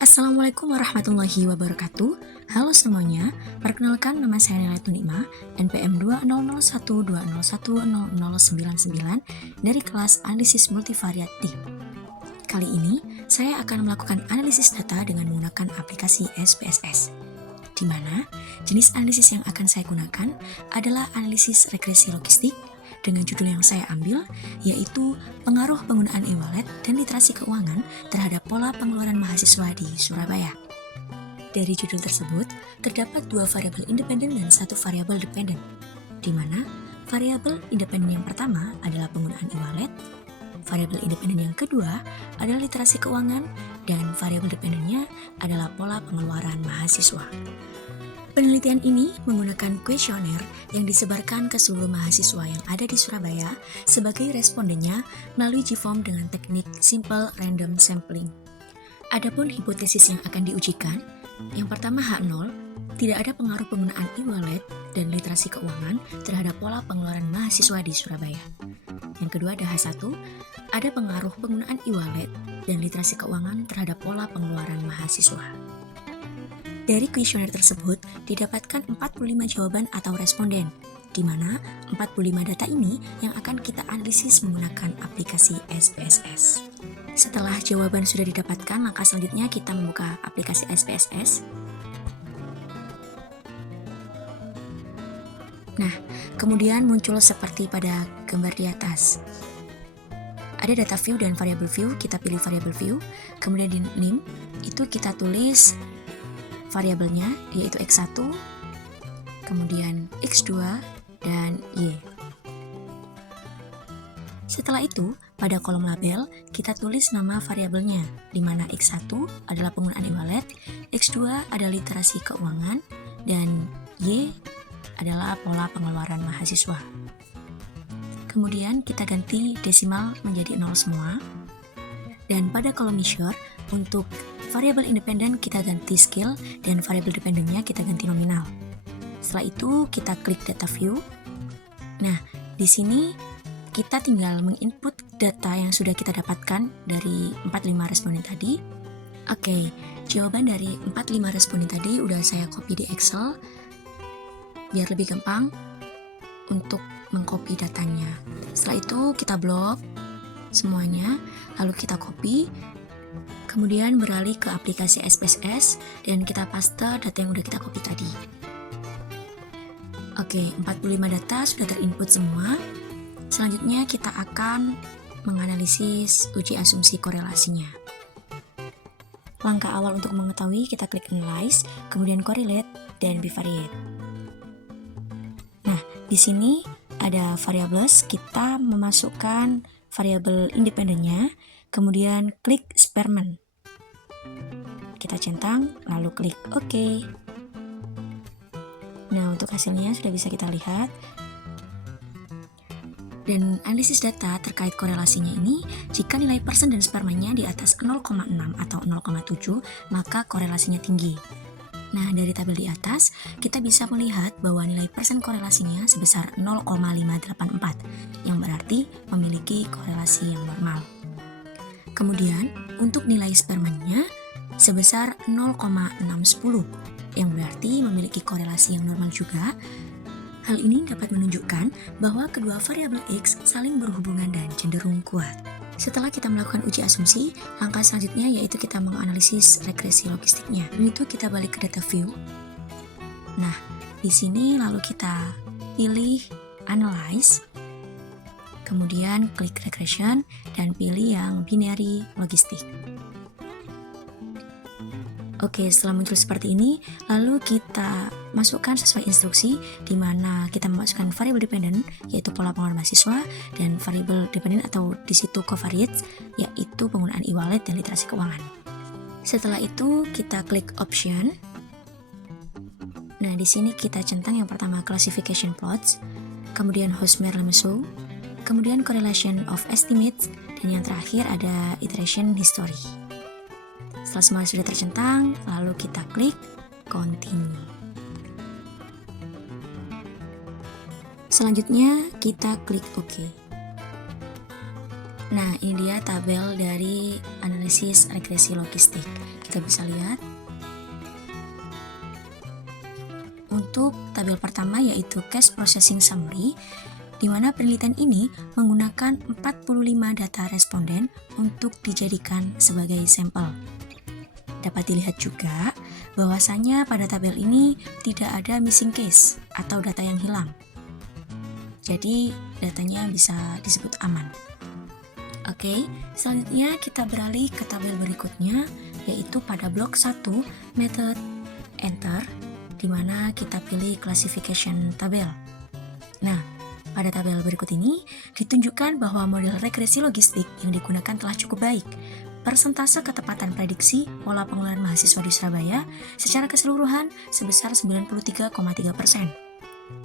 Assalamualaikum warahmatullahi wabarakatuh. Halo semuanya, perkenalkan nama saya Nela Tunima, NPM 200120100099 dari kelas Analisis Multivariat D. Kali ini, saya akan melakukan analisis data dengan menggunakan aplikasi SPSS, di mana jenis analisis yang akan saya gunakan adalah analisis regresi logistik dengan judul yang saya ambil, yaitu pengaruh penggunaan e-wallet dan literasi keuangan terhadap pola pengeluaran mahasiswa di Surabaya. Dari judul tersebut, terdapat dua variabel independen dan satu variabel dependen, di mana variabel independen yang pertama adalah penggunaan e-wallet, variabel independen yang kedua adalah literasi keuangan, dan variabel dependennya adalah pola pengeluaran mahasiswa. Penelitian ini menggunakan kuesioner yang disebarkan ke seluruh mahasiswa yang ada di Surabaya sebagai respondennya melalui Gform dengan teknik simple random sampling. Adapun hipotesis yang akan diujikan, yang pertama H0, tidak ada pengaruh penggunaan e-wallet dan literasi keuangan terhadap pola pengeluaran mahasiswa di Surabaya. Yang kedua ada H1, ada pengaruh penggunaan e-wallet dan literasi keuangan terhadap pola pengeluaran mahasiswa. Dari kuesioner tersebut didapatkan 45 jawaban atau responden, di mana 45 data ini yang akan kita analisis menggunakan aplikasi SPSS. Setelah jawaban sudah didapatkan, langkah selanjutnya kita membuka aplikasi SPSS. Nah, kemudian muncul seperti pada gambar di atas. Ada data view dan variable view, kita pilih variable view, kemudian di name itu kita tulis variabelnya yaitu X1, kemudian X2, dan Y. Setelah itu, pada kolom label, kita tulis nama variabelnya, di mana X1 adalah penggunaan e-wallet, X2 adalah literasi keuangan, dan Y adalah pola pengeluaran mahasiswa. Kemudian kita ganti desimal menjadi 0 semua, dan pada kolom measure, untuk variabel independen kita ganti scale dan variabel dependennya kita ganti nominal. Setelah itu kita klik data view. Nah, di sini kita tinggal menginput data yang sudah kita dapatkan dari 45 responden tadi. Oke, jawaban dari 45 responden tadi udah saya copy di Excel biar lebih gampang untuk mengcopy datanya. Setelah itu kita blok semuanya, lalu kita copy. Kemudian beralih ke aplikasi SPSS dan kita paste data yang udah kita copy tadi. Oke, 45 data sudah terinput semua. Selanjutnya kita akan menganalisis uji asumsi korelasinya. Langkah awal untuk mengetahui, kita klik Analyze, kemudian Correlate, dan Bivariate. Nah, di sini ada variables, kita memasukkan variabel independennya, kemudian klik Spearman. Kita centang, lalu klik OK. Nah, untuk hasilnya sudah bisa kita lihat. Dan analisis data terkait korelasinya ini, jika nilai persen dan Spearman-nya di atas 0,6 atau 0,7, maka korelasinya tinggi. Nah, dari tabel di atas, kita bisa melihat bahwa nilai persen korelasinya sebesar 0,584, yang berarti memiliki korelasi yang normal. Kemudian, untuk nilai Spearman-nya sebesar 0,610, yang berarti memiliki korelasi yang normal juga. Hal ini dapat menunjukkan bahwa kedua variabel X saling berhubungan dan cenderung kuat. Setelah kita melakukan uji asumsi, langkah selanjutnya yaitu kita menganalisis regresi logistiknya. Itu kita balik ke data view. Nah, di sini lalu kita pilih Analyze, kemudian klik Regression, dan pilih yang Binary Logistik. Oke, setelah muncul seperti ini, lalu kita masukkan sesuai instruksi, di mana kita memasukkan variabel dependent, yaitu pola pengeluaran mahasiswa, dan variabel dependent atau di situ covariates, yaitu penggunaan e-wallet dan literasi keuangan. Setelah itu, kita klik Option. Nah, di sini kita centang yang pertama Classification Plots, kemudian Hosmer-Lemesu, kemudian Correlation of Estimates, dan yang terakhir ada Iteration History. Setelah semua sudah tercentang, lalu kita klik Continue. Selanjutnya kita klik OK. Nah, ini dia tabel dari analisis regresi logistik. Kita bisa lihat untuk tabel pertama yaitu Cash Processing Summary, di mana penelitian ini menggunakan 45 data responden untuk dijadikan sebagai sampel. Dapat dilihat juga bahwasanya pada tabel ini tidak ada missing case atau data yang hilang. Jadi datanya bisa disebut aman. Oke, selanjutnya kita beralih ke tabel berikutnya, yaitu pada blok 1 method enter, di mana kita pilih classification tabel. Nah, pada tabel berikut ini ditunjukkan bahwa model regresi logistik yang digunakan telah cukup baik. Persentase ketepatan prediksi pola pengeluaran mahasiswa di Surabaya secara keseluruhan sebesar 93,3%,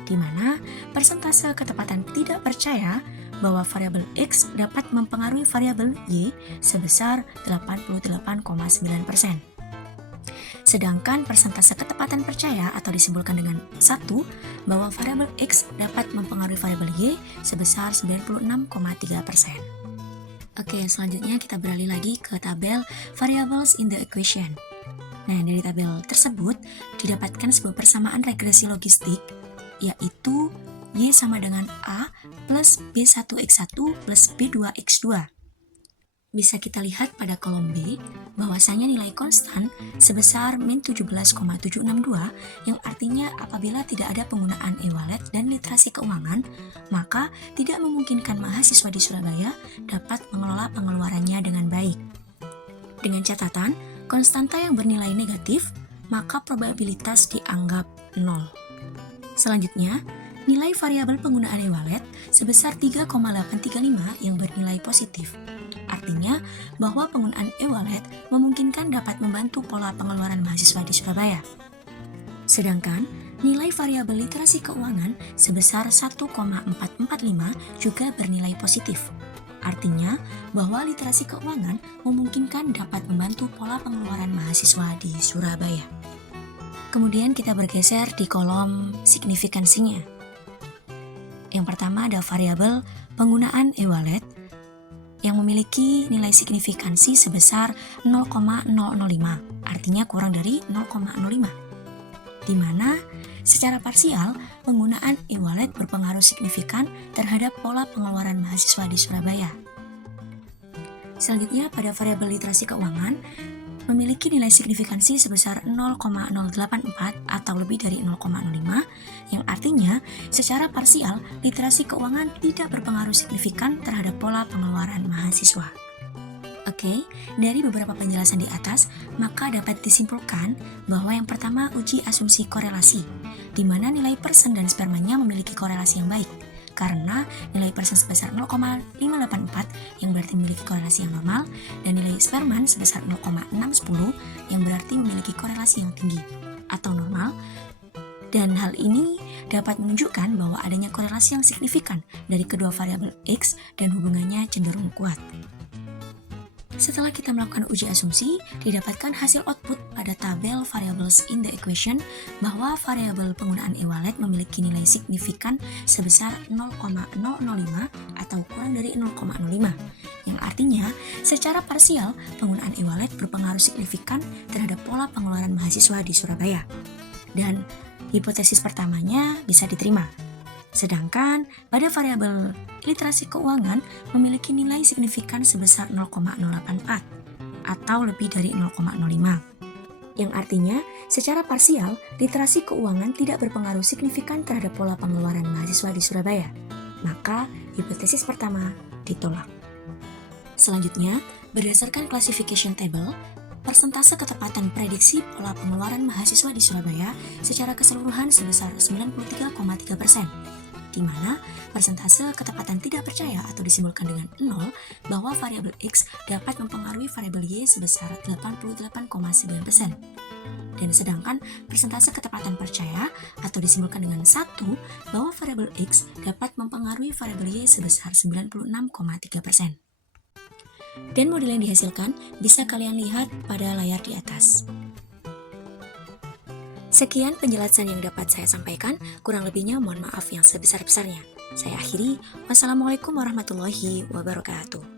di mana persentase ketepatan tidak percaya bahwa variabel X dapat mempengaruhi variabel Y sebesar 88,9%. Sedangkan persentase ketepatan percaya atau disimpulkan dengan 1 bahwa variabel X dapat mempengaruhi variabel Y sebesar 96,3%. Oke, selanjutnya kita beralih lagi ke tabel variables in the equation. Nah, dari tabel tersebut didapatkan sebuah persamaan regresi logistik, yaitu Y sama dengan A plus B1X1 plus B2X2. Bisa kita lihat pada kolom B, bahwasanya nilai konstan sebesar min 17,762, yang artinya apabila tidak ada penggunaan e-wallet dan literasi keuangan, maka tidak memungkinkan mahasiswa di Surabaya dapat mengelola pengeluarannya dengan baik. Dengan catatan, konstanta yang bernilai negatif, maka probabilitas dianggap 0. Selanjutnya, nilai variabel penggunaan e-wallet sebesar 3,835 yang bernilai positif. Artinya bahwa penggunaan e-wallet memungkinkan dapat membantu pola pengeluaran mahasiswa di Surabaya. Sedangkan nilai variabel literasi keuangan sebesar 1,445 juga bernilai positif. Artinya bahwa literasi keuangan memungkinkan dapat membantu pola pengeluaran mahasiswa di Surabaya. Kemudian kita bergeser di kolom signifikansinya. Yang pertama ada variabel penggunaan e-wallet yang memiliki nilai signifikansi sebesar 0,005, artinya kurang dari 0,05, di mana secara parsial penggunaan e-wallet berpengaruh signifikan terhadap pola pengeluaran mahasiswa di Surabaya. Selanjutnya pada variabel literasi keuangan memiliki nilai signifikansi sebesar 0,084 atau lebih dari 0,05, yang artinya secara parsial literasi keuangan tidak berpengaruh signifikan terhadap pola pengeluaran mahasiswa. Oke, dari beberapa penjelasan di atas, maka dapat disimpulkan bahwa yang pertama uji asumsi korelasi, di mana nilai persen dan spermanya memiliki korelasi yang baik, karena nilai persen sebesar 0,584 yang berarti memiliki korelasi yang normal, dan nilai sperman sebesar 0,610 yang berarti memiliki korelasi yang tinggi atau normal, dan hal ini dapat menunjukkan bahwa adanya korelasi yang signifikan dari kedua variabel X dan hubungannya cenderung kuat. Setelah kita melakukan uji asumsi, didapatkan hasil output pada tabel variables in the equation bahwa variabel penggunaan e-wallet memiliki nilai signifikan sebesar 0,005 atau kurang dari 0,05, yang artinya secara parsial penggunaan e-wallet berpengaruh signifikan terhadap pola pengeluaran mahasiswa di Surabaya. Dan hipotesis pertamanya bisa diterima. Sedangkan pada variabel literasi keuangan memiliki nilai signifikan sebesar 0,084 atau lebih dari 0,05. Yang artinya, secara parsial, literasi keuangan tidak berpengaruh signifikan terhadap pola pengeluaran mahasiswa di Surabaya. Maka, hipotesis pertama ditolak. Selanjutnya, berdasarkan classification table, persentase ketepatan prediksi pola pengeluaran mahasiswa di Surabaya secara keseluruhan sebesar 93,3%. Di mana persentase ketepatan tidak percaya atau disimbolkan dengan 0 bahwa variabel X dapat mempengaruhi variabel Y sebesar 88,9%. Dan sedangkan persentase ketepatan percaya atau disimbolkan dengan 1 bahwa variabel X dapat mempengaruhi variabel Y sebesar 96,3%. Dan model yang dihasilkan bisa kalian lihat pada layar di atas. Sekian penjelasan yang dapat saya sampaikan, kurang lebihnya mohon maaf yang sebesar-besarnya. Saya akhiri, wassalamualaikum warahmatullahi wabarakatuh.